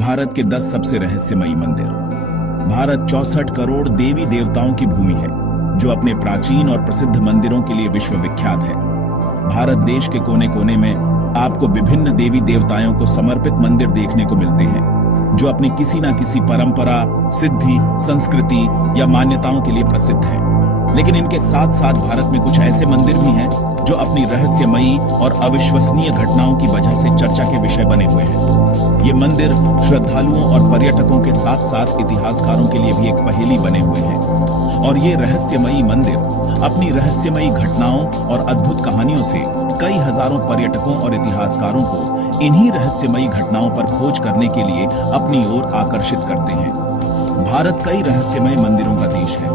भारत के 10 सबसे रहस्यमयी मंदिर। भारत 64 करोड़ देवी देवताओं की भूमि है, जो अपने प्राचीन और प्रसिद्ध मंदिरों के लिए विश्वविख्यात है। भारत देश के कोने कोने में आपको विभिन्न देवी देवताओं को समर्पित मंदिर देखने को मिलते हैं, जो अपनी किसी न किसी परंपरा, सिद्धि, संस्कृति या मान्यताओं के लिए प्रसिद्ध हैं। लेकिन इनके साथ साथ भारत में कुछ ऐसे मंदिर भी हैं जो अपनी रहस्यमयी और अविश्वसनीय घटनाओं की वजह से चर्चा के विषय बने हुए हैं। ये मंदिर श्रद्धालुओं और पर्यटकों के साथ साथ इतिहासकारों के लिए भी एक पहेली बने हुए हैं। और ये रहस्यमयी मंदिर अपनी रहस्यमयी घटनाओं और अद्भुत कहानियों से कई हजारों पर्यटकों और इतिहासकारों को इन्हीं रहस्यमयी घटनाओं पर खोज करने के लिए अपनी ओर आकर्षित करते हैं। भारत कई रहस्यमय मंदिरों का देश है।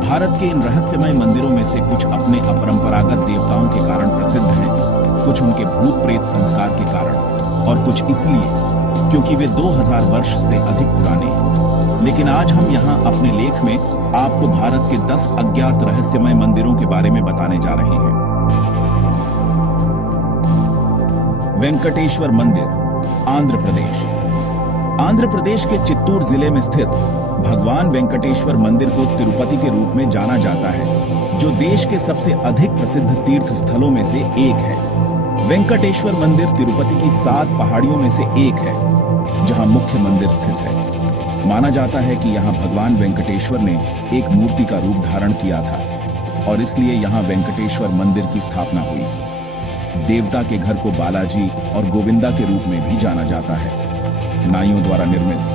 भारत के इन रहस्यमय मंदिरों में से कुछ अपने अपरंपरागत देवताओं के कारण प्रसिद्ध हैं, कुछ उनके भूत प्रेत संस्कार के कारण, और कुछ इसलिए क्योंकि वे 2000 वर्ष से अधिक पुराने हैं। लेकिन आज हम यहाँ अपने लेख में आपको भारत के 10 अज्ञात रहस्यमय मंदिरों के बारे में बताने जा रहे हैं। वेंकटेश्वर मंदिर, आंध्र प्रदेश। आंध्र प्रदेश के चित्तूर जिले में स्थित भगवान वेंकटेश्वर मंदिर को तिरुपति के रूप में जाना जाता है, जो देश के सबसे अधिक प्रसिद्ध तीर्थ स्थलों में से एक है। वेंकटेश्वर मंदिर तिरुपति की 7 पहाड़ियों में से एक है, जहां मुख्य मंदिर स्थित है। माना जाता है कि यहां भगवान वेंकटेश्वर ने एक मूर्ति का रूप धारण किया था, और इसलिए यहां वेंकटेश्वर मंदिर की स्थापना हुई। देवता के घर को बालाजी और गोविंदा के रूप में भी जाना जाता है। नाइयों द्वारा निर्मित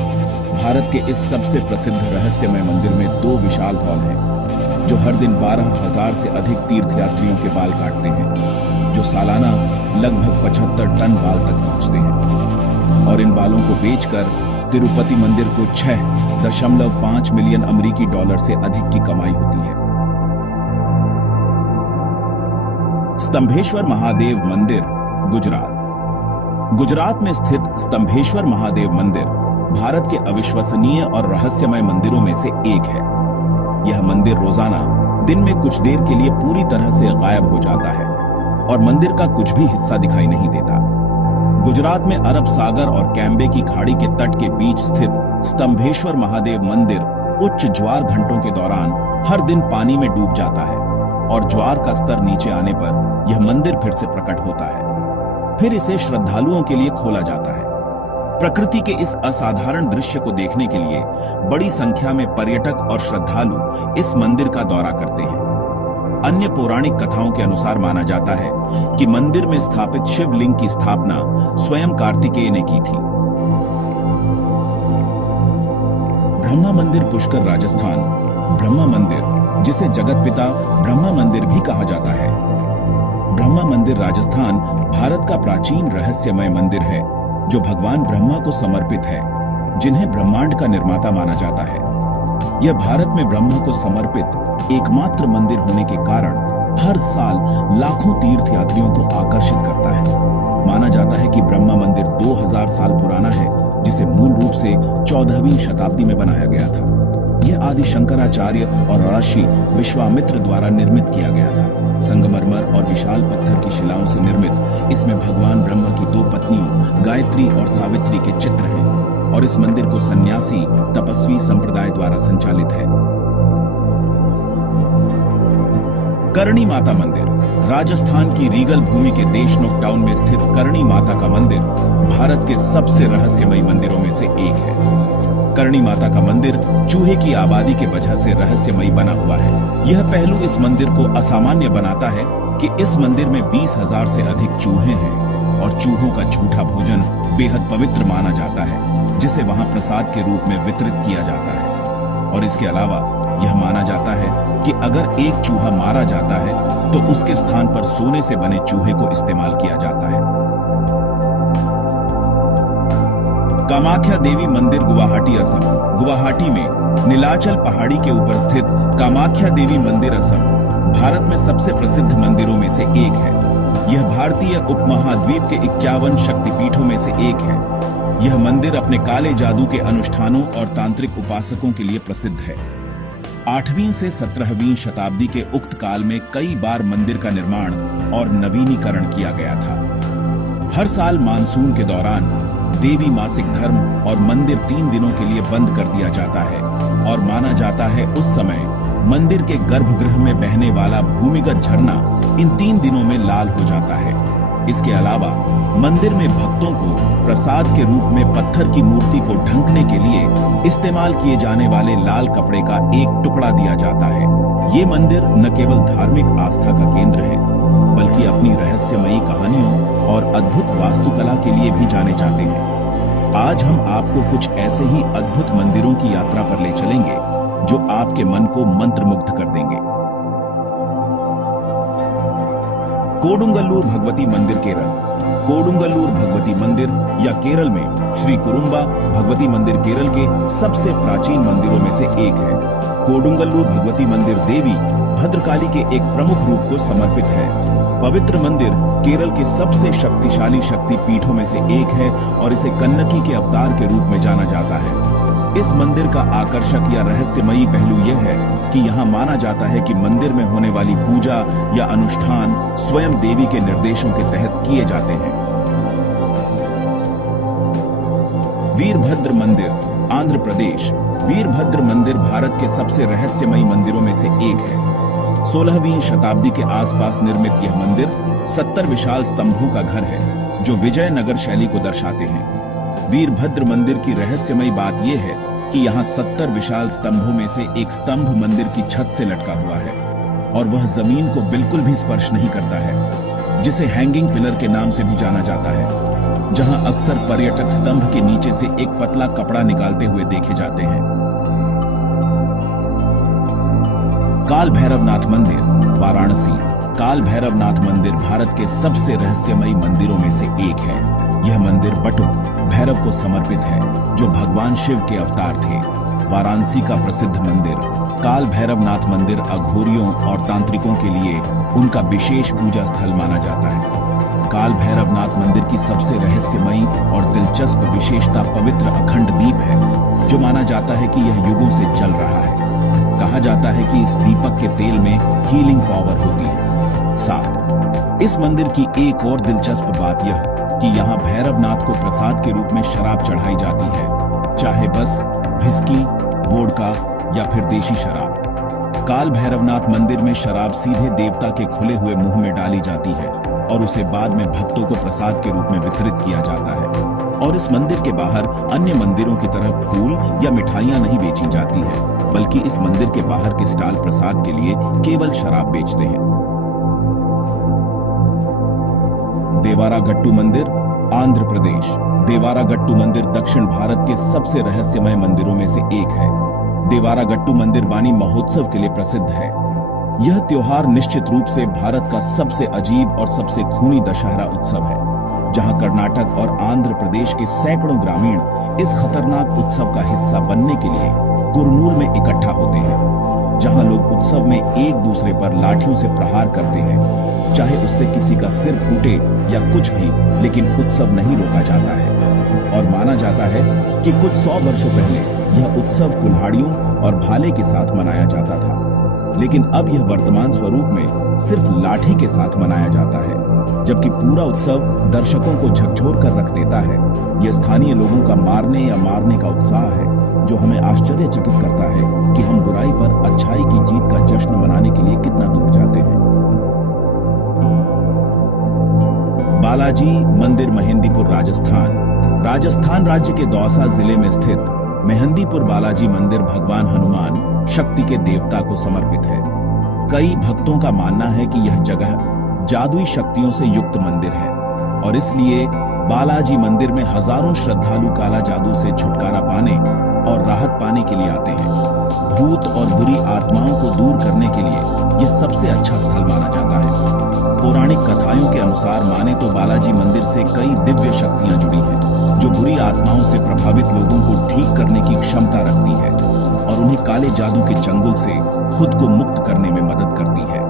भारत के इस सबसे प्रसिद्ध रहस्यमय मंदिर में 2 विशाल हॉल हैं, जो हर दिन 12,000 से अधिक तीर्थयात्रियों के बाल काटते हैं, जो सालाना लगभग 75 टन बाल तक पहुंचते हैं। और इन बालों को बेचकर तिरुपति मंदिर को 6.5 मिलियन अमेरिकी डॉलर से अधिक की कमाई होती है। स्तंभेश्वर महादेव मंदिर, गुजरात। गुजरात में स्थित स्तंभेश्वर महादेव मंदिर भारत के अविश्वसनीय और रहस्यमय मंदिरों में से एक है। यह मंदिर रोजाना दिन में कुछ देर के लिए पूरी तरह से गायब हो जाता है और मंदिर का कुछ भी हिस्सा दिखाई नहीं देता। गुजरात में अरब सागर और कैम्बे की खाड़ी के तट के बीच स्थित स्तंभेश्वर महादेव मंदिर उच्च ज्वार घंटों के दौरान हर दिन पानी में डूब जाता है, और ज्वार का स्तर नीचे आने पर यह मंदिर फिर से प्रकट होता है। फिर इसे श्रद्धालुओं के लिए खोला जाता है। प्रकृति के इस असाधारण दृश्य को देखने के लिए बड़ी संख्या में पर्यटक और श्रद्धालु इस मंदिर का दौरा करते हैं। अन्य पौराणिक कथाओं के अनुसार माना जाता है कि मंदिर में स्थापित शिवलिंग की स्थापना स्वयं कार्तिकेय ने की थी। ब्रह्मा मंदिर, पुष्कर, राजस्थान। ब्रह्मा मंदिर, जिसे जगतपिता ब्रह्मा मंदिर भी कहा जाता है। ब्रह्मा मंदिर राजस्थान भारत का प्राचीन रहस्यमय मंदिर है, जो भगवान ब्रह्मा को समर्पित है, जिन्हें ब्रह्मांड का निर्माता माना जाता है। यह भारत में ब्रह्मा को समर्पित एकमात्र मंदिर होने के कारण हर साल लाखों तीर्थयात्रियों को आकर्षित करता है। माना जाता है कि ब्रह्मा मंदिर 2000 साल पुराना है, जिसे मूल रूप से 14वीं शताब्दी में बनाया गया था। यह आदि शंकराचार्य और ऋषि विश्वामित्र द्वारा निर्मित किया गया था। संगमरमर और विशाल पत्थर की शिलाओं से निर्मित इसमें भगवान ब्रह्मा की 2 पत्नियों गायत्री और सावित्री के चित्र हैं, और इस मंदिर को सन्यासी तपस्वी संप्रदाय द्वारा संचालित है। करणी माता मंदिर, राजस्थान की रीगल भूमि के देशनोक टाउन में स्थित करणी माता का मंदिर भारत के सबसे रहस्यमयी मंदिरों में से एक है। करणी माता का मंदिर चूहे की आबादी के वजह से रहस्यमयी बना हुआ है। यह पहलू इस मंदिर को असामान्य बनाता है कि इस मंदिर में 20,000 से अधिक चूहे हैं, और चूहों का झूठा भोजन बेहद पवित्र माना जाता है, जिसे वहां प्रसाद के रूप में वितरित किया जाता है। और इसके अलावा यह माना जाता है कि अगर एक चूहा मारा जाता है तो उसके स्थान पर सोने से बने चूहे को इस्तेमाल किया जाता है। कामाख्या देवी मंदिर, गुवाहाटी, असम। गुवाहाटी में नीलाचल पहाड़ी के ऊपर स्थित कामाख्या देवी मंदिर असम भारत में सबसे प्रसिद्ध मंदिरों में से एक है। यह भारतीय उपमहाद्वीप के 51 शक्तिपीठों में से एक है। यह मंदिर अपने काले जादू के अनुष्ठानों और तांत्रिक उपासकों के लिए प्रसिद्ध है। 8वीं से 17वीं शताब्दी के उक्त काल में कई बार मंदिर का निर्माण और नवीनीकरण किया गया था। हर साल मानसून के दौरान देवी मासिक धर्म और मंदिर 3 दिनों के लिए बंद कर दिया जाता है और माना जाता है उस समय मंदिर के गर्भगृह में बहने वाला भूमिगत झरना इन 3 दिनों में लाल हो जाता है। इसके अलावा मंदिर में भक्तों को प्रसाद के रूप में पत्थर की मूर्ति को ढंकने के लिए इस्तेमाल किए जाने वाले लाल कपड़े का एक टुकड़ा दिया जाता है। ये मंदिर न केवल धार्मिक आस्था का केंद्र है, बल्कि अपनी रहस्यमयी कहानियों और अद्भुत वास्तुकला के लिए भी जाने जाते हैं। आज हम आपको कुछ ऐसे ही अद्भुत मंदिरों की यात्रा पर ले चलेंगे जो आपके मन को मंत्रमुग्ध कर देंगे। कोडुंगल्लूर भगवती मंदिर केरल। कोडुंगल्लूर भगवती मंदिर या केरल में श्री कुरुंबा भगवती मंदिर केरल के सबसे प्राचीन मंदिरों में से एक है। कोडुंगल्लूर भगवती मंदिर देवी भद्रकाली के एक प्रमुख रूप को समर्पित है। पवित्र मंदिर केरल के सबसे शक्तिशाली शक्ति पीठों में से एक है और इसे कन्नकी के अवतार के रूप में जाना जाता है। इस मंदिर का आकर्षक या रहस्यमयी पहलू यह है कि यहाँ माना जाता है कि मंदिर में होने वाली पूजा या अनुष्ठान स्वयं देवी के निर्देशों के तहत किए जाते हैं। वीरभद्र मंदिर, आंध्र प्रदेश। वीरभद्र मंदिर भारत के सबसे रहस्यमयी मंदिरों में से एक है। 16वीं शताब्दी के आसपास निर्मित यह मंदिर 70 विशाल स्तंभों का घर है जो विजयनगर शैली को दर्शाते हैं। वीरभद्र मंदिर की रहस्यमयी बात यह है कि यहाँ 70 विशाल स्तंभों में से एक स्तंभ मंदिर की छत से लटका हुआ है और वह जमीन को बिल्कुल भी स्पर्श नहीं करता है, जिसे हैंगिंग पिलर के नाम से भी जाना जाता है, जहाँ अक्सर पर्यटक स्तंभ के नीचे से एक पतला कपड़ा निकालते हुए देखे जाते हैं। काल भैरवनाथ मंदिर, वाराणसी। काल भैरवनाथ मंदिर भारत के सबसे रहस्यमयी मंदिरों में से एक है। यह मंदिर बटुक भैरव को समर्पित है, जो भगवान शिव के अवतार थे। वाराणसी का प्रसिद्ध मंदिर काल भैरवनाथ मंदिर अघोरियों और तांत्रिकों के लिए उनका विशेष पूजा स्थल माना जाता है। काल भैरवनाथ मंदिर की सबसे रहस्यमयी और दिलचस्प विशेषता पवित्र अखंड दीप है, जो माना जाता है कि यह युगों से जल रहा है। कहा जाता है कि इस दीपक के तेल में हीलिंग पावर होती है। 7, इस मंदिर की एक और दिलचस्प बात यह कि यहाँ भैरवनाथ को प्रसाद के रूप में शराब चढ़ाई जाती है, चाहे बस व्हिस्की, वोडका या फिर देशी शराब। काल भैरवनाथ मंदिर में शराब सीधे देवता के खुले हुए मुंह में डाली जाती है और उसे बाद में भक्तों को प्रसाद के रूप में वितरित किया जाता है। और इस मंदिर के बाहर अन्य मंदिरों की तरह फूल या मिठाइयां नहीं बेची जाती है, बल्कि इस मंदिर के बाहर के स्टॉल प्रसाद के लिए केवल शराब बेचते हैं। देवारागट्टू मंदिर, आंध्र प्रदेश। देवारागट्टू मंदिर दक्षिण भारत के सबसे रहस्यमय मंदिरों में से एक है। देवारागट्टू मंदिर वानी महोत्सव के लिए प्रसिद्ध है। यह त्योहार निश्चित रूप से भारत का सबसे अजीब और सबसे खूनी दशहरा उत्सव है, जहां कर्नाटक और आंध्र प्रदेश के सैकड़ों ग्रामीण इस खतरनाक उत्सव का हिस्सा बनने के लिए कुरनूल में इकट्ठा होते हैं, जहां लोग उत्सव में एक दूसरे पर लाठियों से प्रहार करते हैं, चाहे उससे किसी का सिर फूटे या कुछ भी, लेकिन उत्सव नहीं रोका जाता है। और माना जाता है कि कुछ 100 वर्षों पहले यह उत्सव कुल्हाड़ियों और भाले के साथ मनाया जाता था, लेकिन अब यह वर्तमान स्वरूप में सिर्फ लाठी के साथ मनाया जाता है, जबकि पूरा उत्सव दर्शकों को झकझोर कर रख देता है। यह स्थानीय लोगों का मारने या मारने का उत्साह है, जो हमें आश्चर्यचकित करता है कि हम बुराई पर अच्छाई की जीत का जश्न मनाने के लिए कितना दूर जाते हैं। बालाजी मंदिर, मेहंदीपुर, राजस्थान। राजस्थान राज्य के दौसा जिले में स्थित मेहंदीपुर बालाजी मंदिर भगवान हनुमान, शक्ति के देवता को समर्पित है। कई भक्तों का मानना है कि यह जगह जादुई शक्तियों से युक्त मंदिर है और इसलिए बालाजी मंदिर में हजारों श्रद्धालु काला जादू से छुटकारा पाने और राहत पाने के लिए आते हैं। भूत और बुरी आत्माओं को दूर करने के लिए यह सबसे अच्छा स्थल माना जाता है। पौराणिक कथाओं के अनुसार माने तो बालाजी मंदिर से कई दिव्य शक्तियां जुड़ी हैं, जो बुरी आत्माओं से प्रभावित लोगों को ठीक करने की क्षमता रखती है और उन्हें काले जादू के चंगुल से खुद को मुक्त करने में मदद करती है।